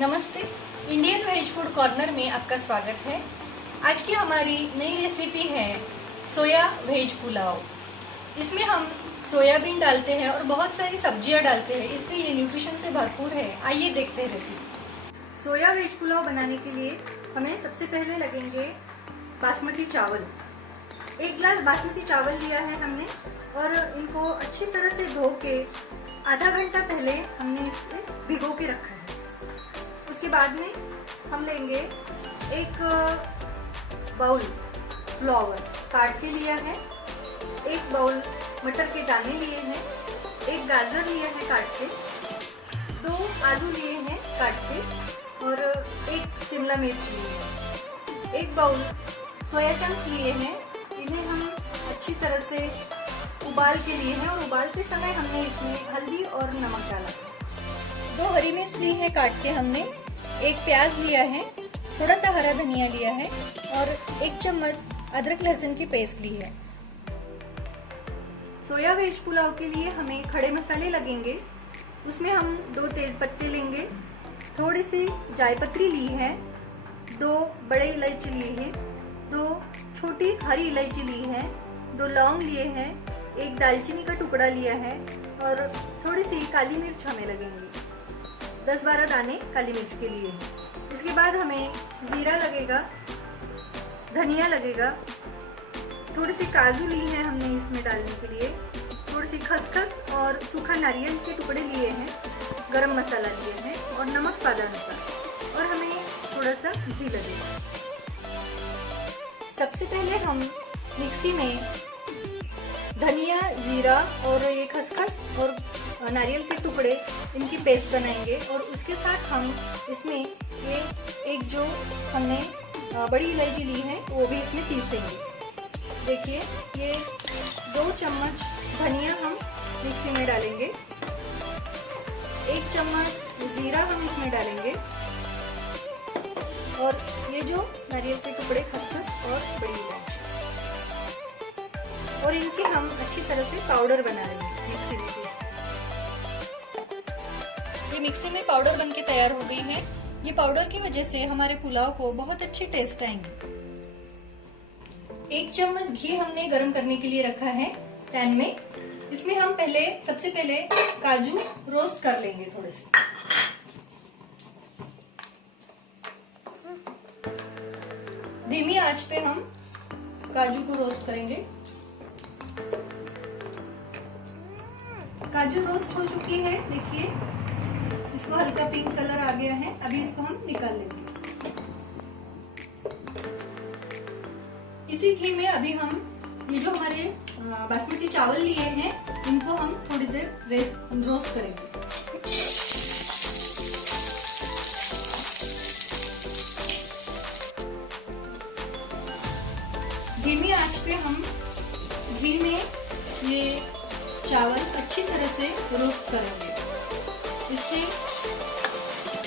नमस्ते, Indian veg food corner में आपका स्वागत है। आज की हमारी नई रेसिपी है सोया वेज पुलाव। इसमें हम सोयाबीन डालते हैं और बहुत सारी सब्जियां डालते हैं, इससे ये न्यूट्रिशन से भरपूर है। आइए देखते हैं रेसिपी। सोया वेज पुलाव बनाने के लिए हमें सबसे पहले लगेंगे बासमती चावल। 1 गिलास बासमती चावल लिया है हमने और इनको अच्छी तरह से धो के आधा घंटा पहले हमने इसे भिगो के रखा है। उसके बाद में हम लेंगे एक बाउल फ्लावर काट के लिया है, 1 बाउल मटर के दाने लिए हैं, 1 गाजर लिया है काट के, 2 आलू लिए हैं काट के और 1 शिमला मिर्च लिए है, 1 बाउल सोया चंक्स लिए हैं। इन्हें हम अच्छी तरह से उबाल के लिए हैं और उबालते समय हमने इसमें हल्दी और नमक डाला है। 2 हरी मिर्च ली है काट के हमने, 1 प्याज लिया है, थोड़ा सा हरा धनिया लिया है और 1 चम्मच अदरक लहसुन की पेस्ट ली है। सोया वेज पुलाव के लिए हमें खड़े मसाले लगेंगे। उसमें हम 2 तेज पत्ते लेंगे, थोड़ी सी जायपत्री ली है, 2 बड़े इलायची लिए हैं, 2 छोटी हरी इलायची ली है, 2 लौंग लिए हैं, 1 दालचीनी का टुकड़ा लिया है और थोड़ी सी काली मिर्च हमें लगेंगी, 10-12 दाने काली मिर्च के लिए। इसके बाद हमें जीरा लगेगा, धनिया लगेगा, थोड़ी सी काजू ली है हमने इसमें डालने के लिए, थोड़ी सी खसखस और सूखा नारियल के टुकड़े लिए हैं, गरम मसाला लिए हैं और नमक स्वादानुसार, और हमें थोड़ा सा घी लगेगा। सबसे पहले हम मिक्सी में धनिया, जीरा और ये खसखस और नारियल के टुकड़े इनकी पेस्ट बनाएंगे और उसके साथ हम इसमें ये एक जो हमने बड़ी इलायची ली है वो भी इसमें पीसेंगे। देखिए, ये 2 चम्मच धनिया हम मिक्सी में डालेंगे, 1 चम्मच जीरा हम इसमें डालेंगे और ये जो नारियल के टुकड़े, खसखस और बड़ी इलायची, और इनके हम अच्छी तरह से पाउडर बना लेंगे मिक्सी में। ये मिक्सी में पाउडर बनके तैयार हो गई है। ये पाउडर की वजह से हमारे पुलाव को बहुत अच्छे टेस्ट आएंगे। 1 चम्मच घी हमने गरम करने के लिए रखा है पैन में। इसमें हम सबसे पहले काजू रोस्ट कर लेंगे थोड़े से। धीमी आंच पे हम काजू को रोस्ट करेंगे। काजू रोस्ट हो चुकी है, देखिए इसको हल्का पिंक कलर आ गया है। अभी इसको हम निकाल लेंगे। इसी घी में अभी हम ये जो हमारे बासमती चावल लिए हैं इनको हम थोड़ी देर रोस्ट करेंगे। धीमी आंच पे हम घी में ये चावल अच्छी तरह से रोस्ट करेंगे। इससे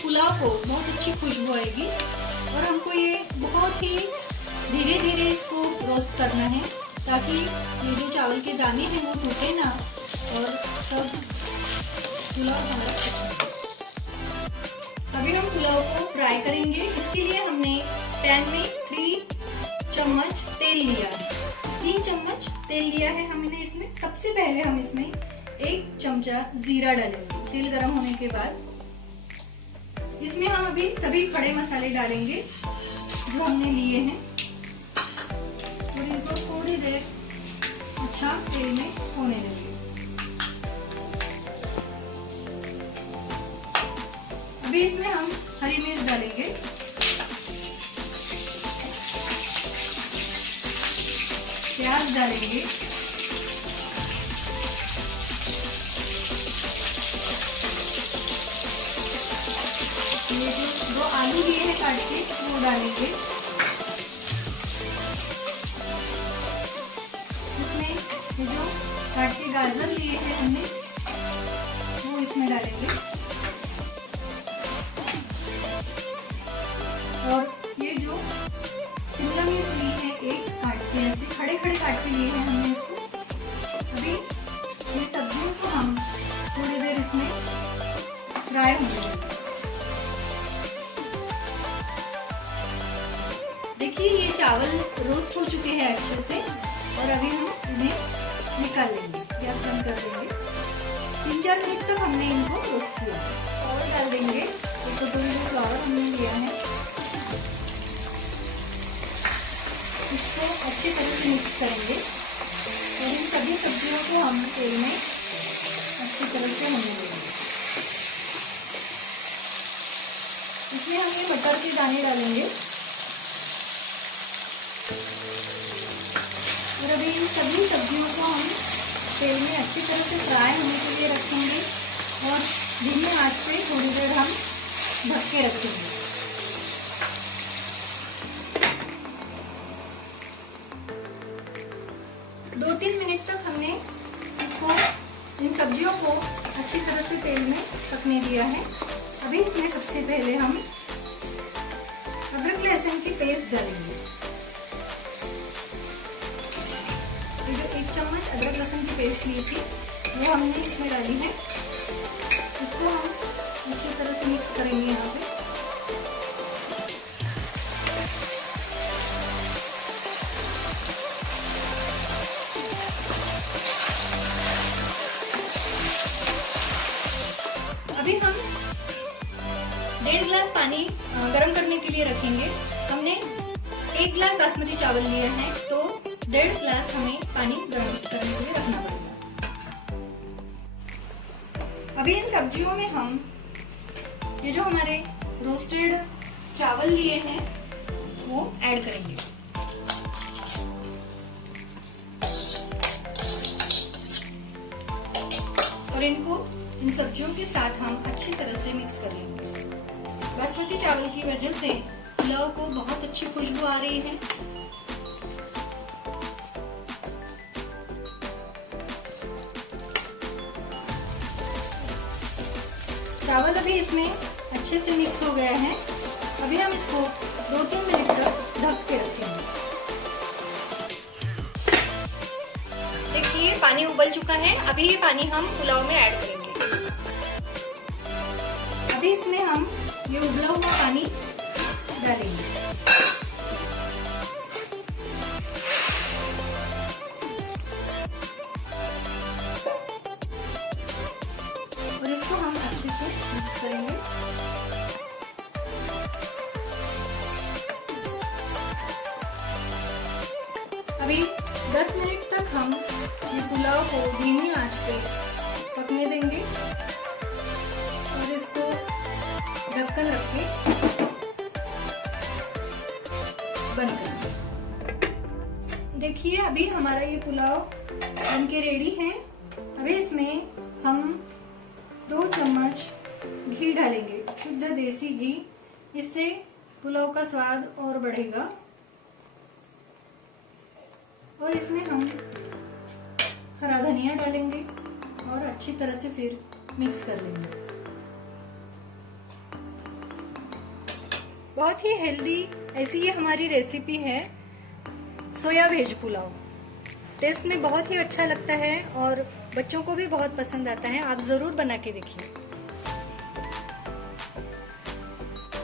पुलाव को बहुत अच्छी खुशबू आएगी और हमको ये बहुत ही धीरे धीरे इसको रोस्ट करना है ताकि ये जो चावल के दाने हैं वो टूटे ना और सब पुलाव हमारा अच्छा। अभी हम पुलाव को फ्राई करेंगे। इसके लिए हमने पैन में 3 चम्मच तेल लिया है, 3 चम्मच तेल लिया है हमने इसमें। सबसे पहले हम इसमें 1 चमचा जीरा डालेंगे। तेल गरम होने के बाद इसमें हम अभी सभी खड़े मसाले डालेंगे जो हमने लिए हैं और इनको थोड़ी देर अच्छा तेल में होने देंगे। अभी इसमें हम हरी मिर्च डालेंगे, प्याज डालेंगे, ये जो 2 आलू लिए हैं काट के वो डालेंगे। इसमें ये जो काट के गाजर लिए हैं हमने वो इसमें डालेंगे और ये जो शिमला मिर्च ली है 1 काट के, ऐसे खड़े खड़े काट के लिए हैं हमने इसको। अभी ये सब्जियों को हम थोड़ी देर इसमें फ्राई होने देंगे। चावल रोस्ट हो चुके हैं अच्छे से और अभी हम इन्हें निकाल लेंगे। गैस बंद कर देंगे। 3-4 मिनट तक हमने इनको रोस्ट किया और डाल देंगे एक कटोरी में फ्लावर हमने लिया है। इसको अच्छी तरह से मिक्स करेंगे और इन सभी सब्जियों को हम तेल में अच्छी तरह से होने देंगे। इसमें हम ये मटर के दाने डालेंगे और अभी इन सभी सब्जियों को हम तेल में अच्छी तरह से फ्राई होने के लिए रखेंगे और धीमी आंच पे थोड़ी देर हम ढक के रखेंगे। दो 3 मिनट तक हमने इसको इन सब्जियों को अच्छी तरह से तेल में पकने दिया है। अभी इसमें सबसे पहले हम अदरक लहसुन की पेस्ट डालेंगे। ये जो 1 चम्मच अदरक लहसुन की पेस्ट ली थी वो हमने इसमें डाली है। इसको हम अच्छी तरह से मिक्स करेंगे यहाँ पे। अभी हम 1.5 गिलास पानी गर्म करने के लिए रखेंगे। हमने 1 गिलास बासमती चावल लिया है तो 1.5 गिलास हमें पानी गर्म करने के लिए रखना पड़ेगा। अभी इन सब्जियों में हम ये जो हमारे रोस्टेड चावल लिए हैं वो ऐड करेंगे। और इनको इन सब्जियों के साथ हम अच्छी तरह से मिक्स कर लेंगे। बासमती चावल की वजह से पुलाव को बहुत अच्छी खुशबू आ रही है। चावल अभी इसमें अच्छे से मिक्स हो गया है। अभी हम इसको 2-3 मिनट तक ढक के रखेंगे। देखिए पानी उबल चुका है। अभी ये पानी हम पुलाव में ऐड करेंगे। अभी इसमें हम ये उबला हुआ पानी डालेंगे। और इसको हम अच्छे से मिक्स करेंगे। अभी 10 मिनट तक हम ये पुलाव को धीमी आंच पे पकने देंगे और इसको ढक्कन रख के बंद करेंगे। देखिए अभी हमारा ये पुलाव बनके रेडी है। अभी इसमें हम 2 चम्मच घी डालेंगे, शुद्ध देसी घी। इससे पुलाव का स्वाद और बढ़ेगा। और इसमें हम हरा धनिया डालेंगे और अच्छी तरह से फिर मिक्स कर लेंगे। बहुत ही हेल्दी ऐसी ये हमारी रेसिपी है सोया वेज पुलाव। टेस्ट में बहुत ही अच्छा लगता है और बच्चों को भी बहुत पसंद आता है। आप जरूर बना के देखिए।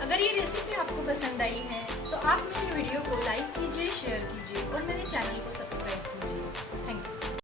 अगर ये रेसिपी आपको पसंद आई है तो आप मेरे वीडियो को लाइक कीजिए, शेयर कीजिए और मेरे चैनल को सब्सक्राइब